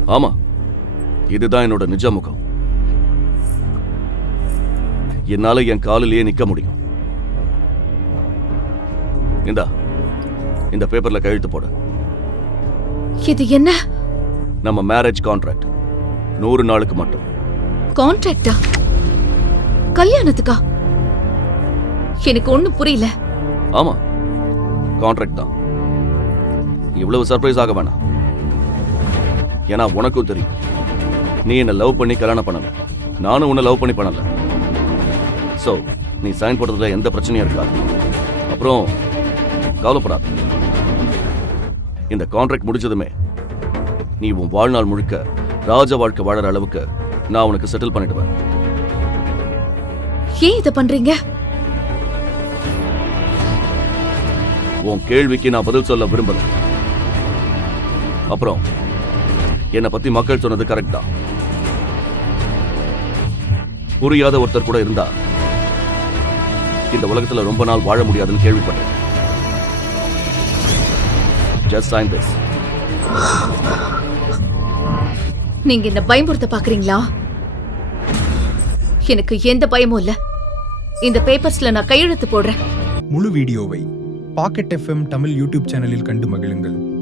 ஆமா, இதுதான் என்னோட நிஜ முகம். என்னால என் காலிலேயே நிக்க முடியும். இந்த பேப்பர்ல கையெழுத்து போடு. இது என்ன? நம்ம மேரேஜ் கான்ட்ராக்ட். 100 நாளுக்கு மட்டும். கான்ட்ராக்டா? கல்யாணத்துக்கா? எனக்கு ஒண்ணும் புரியல. ஆமா, கான்ட்ராக்ட் தான். இவ்வளவு சர்ப்ரைஸ் ஆக வேணாம். ஏன்னா உனக்கும் தெரியும், நீ என்ன லவ் பண்ணி கல்யாணம் பண்ணல, நானும் உன்னை லவ் பண்ணி பண்ணல. சோ நீ சைன் போடுறதுல எந்த பிரச்சனையும் இருக்காது. அப்புறம் கவலைப்படாத, இந்த கான்ட்ராக்ட் முடிச்சதுமே நீ உன் வாழ்நாள் முழுக்க ராஜ வாழ்க்கை வாழற அளவுக்கு நான் உனக்கு செட்டில் பண்ணிடுவேன். ஏன் இதை பண்றீங்க? உன் கேள்விக்கு நான் பதில் சொல்ல விரும்பல. அப்புறம் என்னை பத்தி மக்கள் சொன்னது கரெக்ட் தான். புரியாத ஒருத்தர் கூட இருந்தா இந்த உலகத்துல ரொம்ப நாள் வாழ முடியாதுன்னு கேள்விப்பட்டேன். Just sign this. நீங்க இந்த பயமுறுத்த பாக்குறீங்களா? எனக்கு எந்த பயமும் இல்ல. இந்த பேப்பர்ஸ்ல நான் கையெழுத்து போடுறேன். முழு வீடியோவை பாக்கெட் FM தமிழ் யூடியூப் சேனலில் கண்டு மகிழுங்கள்.